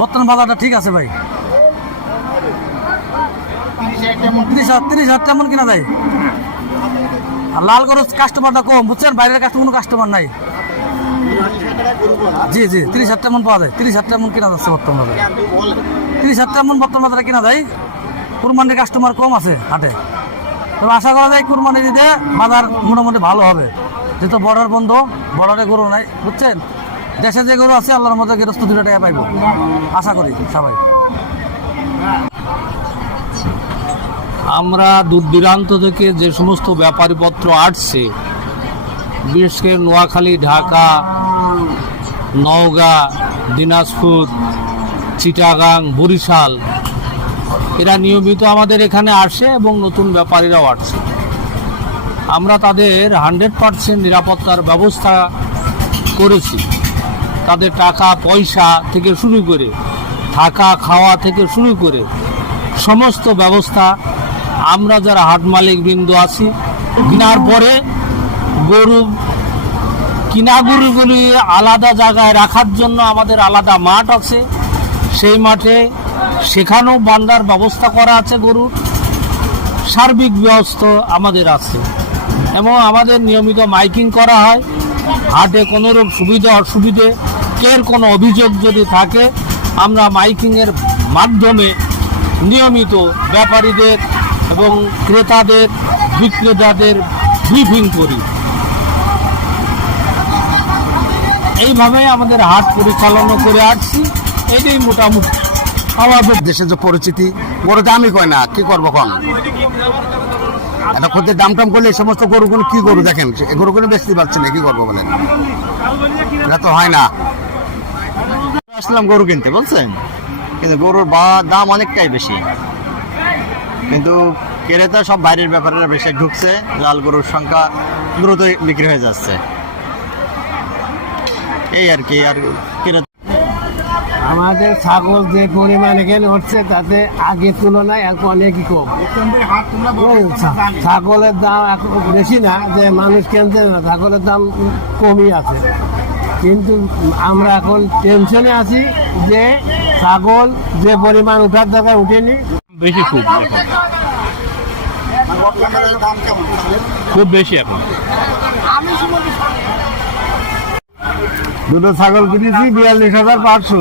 বর্তমান বাজারটা ঠিক আছে ভাই। 30,000 তেমন কিনা যায়। আর লাল গরু কাস্টমারটা কম বুঝছেন, বাইরের কোনো কাস্টমার নাই। জি জি 30,000 তেমন পাওয়া যায়, 30,000 তেমন কিনা যাচ্ছে বর্তমান বাজারে। 30,000 তেমন বর্তমান বাজারে কিনা যায়। কুরবানির কাস্টমার কম আছে হাটে, তবে আশা করা যায় কুরবানি দিতে বাজার মোটামুটি ভালো হবে, যেহেতু বর্ডার বন্ধ, বর্ডারে গরু নাই বুঝছেন। দেশে যে গরু আছে আল্লাহর মধ্যে গৃহস্থ 2 টাকা পাইব আশা করি সবাই। আমরা দূর দূরান্ত থেকে যে সমস্ত ব্যাপারীপত্র আসছে, বিশেষ করে নোয়াখালী, ঢাকা, নওগাঁ, দিনাজপুর, চিটাগাং, বরিশাল, এরা নিয়মিত আমাদের এখানে আসে এবং নতুন ব্যাপারীরাও আসছে। আমরা তাদের 100% নিরাপত্তার ব্যবস্থা করেছি। তাদের টাকা পয়সা থেকে শুরু করে থাকা খাওয়া থেকে শুরু করে সমস্ত ব্যবস্থা আমরা যারা হাট মালিকবৃন্দ আছি, কেনার পরে কিনা গরুগুলি আলাদা জায়গায় রাখার জন্য আমাদের আলাদা মাঠ আছে। সেই মাঠে সেখানেও বান্ধার ব্যবস্থা করা আছে, গরুর সার্বিক ব্যবস্থা আমাদের আছে এবং আমাদের নিয়মিত মাইকিং করা হয়। হাটে কোনোরূপ সুবিধা অসুবিধে এর কোনো অভিযোগ যদি থাকে, আমরা মাইকিংয়ের মাধ্যমে নিয়মিত ব্যাপারীদের এবং ক্রেতাদের বিক্রেতাদের ব্রিফিং করি। এইভাবে আমাদের হাট পরিচালনা করে আসছি। এটাই মোটামুটি আমাদের দেশে যে পরিচিতি, গরু দামই কয় না, কি করবো কম একটা ক্ষতির দাম টাম করলে এই সমস্ত গরুগুলো কি গরু দেখেন, এই গরুগুলো বেচতে পারছি না, কি করবো বলেন, এটা তো হয় না। আসলাম গরু কিনতে বলছেন, কিন্তু গরুর দাম অনেকটাই বেশি, কিন্তু ক্রেতা সব বাইরের ব্যাপারেরা বেশি ঢুকছে, লাল গরুর সংখ্যা দ্রুত বিক্রি হয়ে যাচ্ছে, এই আর কি। আর ক্রেতা আমাদের ছাগল যে পরিমাণ এখানে হচ্ছে তাতে আগের তুলনায় এখন অনেকই কম। ছাগলের দাম এখন বেশি না যে মানুষ কিনছে না, ছাগলের দাম কমই আছে, কিন্তু আমরা এখন টেনশনে আছি যে ছাগল যে পরিমাণ উঠার দরকার উঠেনি বেশি, খুব বেশি এখন। দুটো ছাগল কিনেছি 42,500।